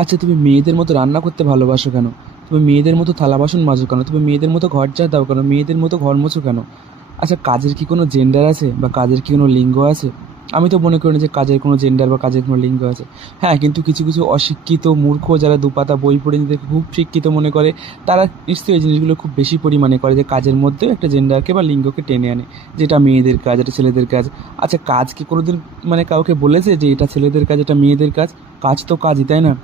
আচ্ছা, তুমি মেয়েদের মতো রান্না করতে ভালোবাসো কেন? তুমি মেয়েদের মতো থালা বাসন মাজো কেন? তুমি মেয়েদের মতো ঘর ঝাড় দাও কেন? মেয়েদের মতো ঘর মোছো কেন? আচ্ছা, কাজের কি কোনো জেন্ডার আছে বা কাজের কি কোনো লিঙ্গ আছে? আমি তো মনে করি না যে কাজের কোনো জেন্ডার বা কাজের কোনো লিঙ্গ আছে। হ্যাঁ, কিন্তু কিছু কিছু অশিক্ষিত মূর্খ যারা দুপাতা বই পড়ে নিজেদেরকে খুব শিক্ষিত মনে করে, তারা নিশ্চয়ই এই জিনিসগুলো খুব বেশি পরিমাণে করে যে কাজের মধ্যেও একটা জেন্ডারকে বা লিঙ্গকে টেনে আনে, যেটা মেয়েদের কাজ, এটা ছেলেদের কাজ। আচ্ছা, কাজ কি কোনোদিন মানে কাউকে বলেছে যে এটা ছেলেদের কাজ, এটা মেয়েদের কাজ? কাজ তো কাজই, তাই না?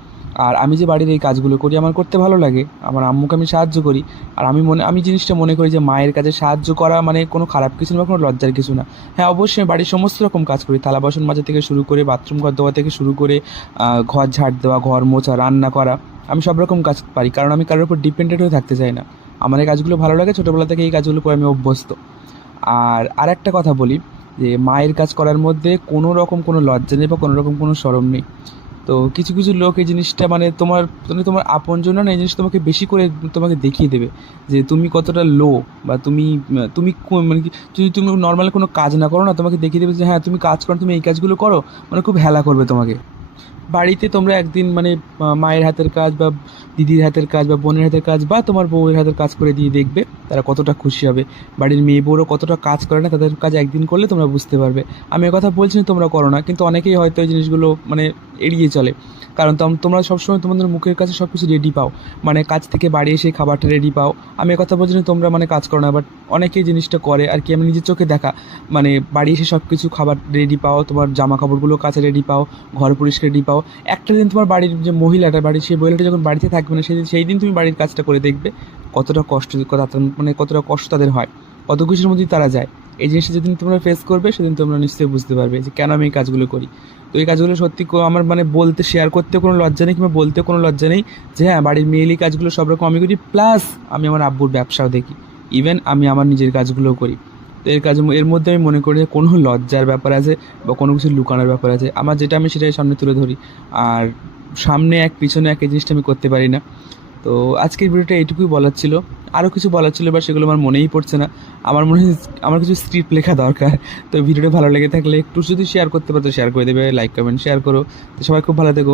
আর আমি যে বাড়ির এই কাজগুলো করি আমার করতে ভালো লাগে, আমার আম্মুকে আমি সাহায্য করি। আর আমি জিনিসটা মনে করি যে মায়ের কাজে সাহায্য করা মানে কোনো খারাপ কিছু না বা কোনো লজ্জার কিছু না। হ্যাঁ, অবশ্যই আমি বাড়ির সমস্ত রকম কাজ করি, থালা বাসন মাজা থেকে শুরু করে বাথরুম ঘর দেওয়া থেকে শুরু করে ঘর ঝাড় দেওয়া, ঘর মোছা, রান্না করা। আমি সব রকম কাজ পারি, কারণ আমি কারোর উপর ডিপেন্ডেন্ট হয়ে থাকতে চাই না। আমার এই কাজগুলো ভালো লাগে, ছোটোবেলা থেকে এই কাজগুলো করে আমি অভ্যস্ত। আর একটা কথা বলি, যে মায়ের কাজ করার মধ্যে কোনো রকম কোনো লজ্জা নেই বা কোনো রকম কোনো শরম নেই। তো কিছু কিছু লোক এই জিনিসটা মানে তোমার আপনজন না, এই জিনিসটা তোমাকে বেশি করে তোমাকে দেখিয়ে দেবে যে তুমি কতটা লো, বা মানে কি, যদি তুমি নর্মাল কোনো কাজ না করো না, তোমাকে দেখিয়ে দেবে যে হ্যাঁ তুমি কাজ করো, তুমি এই কাজগুলো করো, মানে খুব হেলা করবে তোমাকে। বাড়িতে তোমরা একদিন মানে মায়ের হাতের কাজ বা দিদির হাতের কাজ বা বোনের হাতের কাজ বা তোমার বউয়ের হাতের কাজ করে দিয়ে দেখবে তারা কতটা খুশি হবে। বাড়ির মেয়ে বউরও কতটা কাজ করে না, তাদের কাজ একদিন করলে তোমরা বুঝতে পারবে। আমি কথা বলছি না তোমরা করো না, কিন্তু অনেকেই হয়তো এই জিনিসগুলো মানে এড়িয়ে চলে। কারণ তোমরা সবসময় তোমাদের মুখের কাছে সব কিছু রেডি পাও, মানে কাজ থেকে বাড়ি এসে খাবারটা রেডি পাও। আমি কথা বলছি না তোমরা মানে কাজ করো না, বাট অনেকেই জিনিসটা করে আর কি, আমি নিজের চোখে দেখা। মানে বাড়ি এসে সব কিছু খাবার রেডি পাও, তোমার জামা কাপড়গুলো কাছে রেডি পাও, ঘর পরিষ্কার রেডি পাও। একটা দিন তোমার বাড়ির যে মহিলাটা, বাড়ির সেই মহিলাটা যখন বাড়িতে থাকবে না, সেই দিন তুমি বাড়ির কাজটা করে দেখবে কতটা কষ্ট, মানে কতটা কষ্ট তাদের হয়, কত কিছুর মধ্যেই তারা যায়। এই জিনিসটা যেদিন তোমরা ফেস করবে সেদিন তোমরা নিশ্চয়ই বুঝতে পারবে যে কেন আমি এই কাজগুলো করি। তো এই কাজগুলো সত্যি আমার মানে বলতে, শেয়ার করতে কোনো লজ্জা নেই, কিংবা বলতে কোনো লজ্জা নেই যে হ্যাঁ বাড়ির মেয়েলি কাজগুলো সব রকম আমি করি, প্লাস আমি আমার আব্বুর ব্যবসাও দেখি, ইভেন আমি আমার নিজের কাজগুলোও করি। তো এর মধ্যে আমি মনে করি যে কোনো লজ্জার ব্যাপার আছে বা কোনো কিছু লুকানোর ব্যাপার আছে? আমার যেটা আমি সেটাই সামনে তুলে ধরি। আর সামনে এক পিছনে এক, এই জিনিসটা আমি করতে পারি না। তো আজকের ভিডিওটা এইটুকুই বলার ছিল। আরও কিছু বলার ছিল, বা সেগুলো আমার মনেই পড়ছে না। আমার মনে হয় আমার কিছু স্ক্রিপ্ট লেখা দরকার। তো ভিডিওটা ভালো লেগে থাকলে একটু যদি শেয়ার করতে পারো তো শেয়ার করে দেবে, লাইক কমেন্ট শেয়ার করো। তো সবাই খুব ভালো থেকো।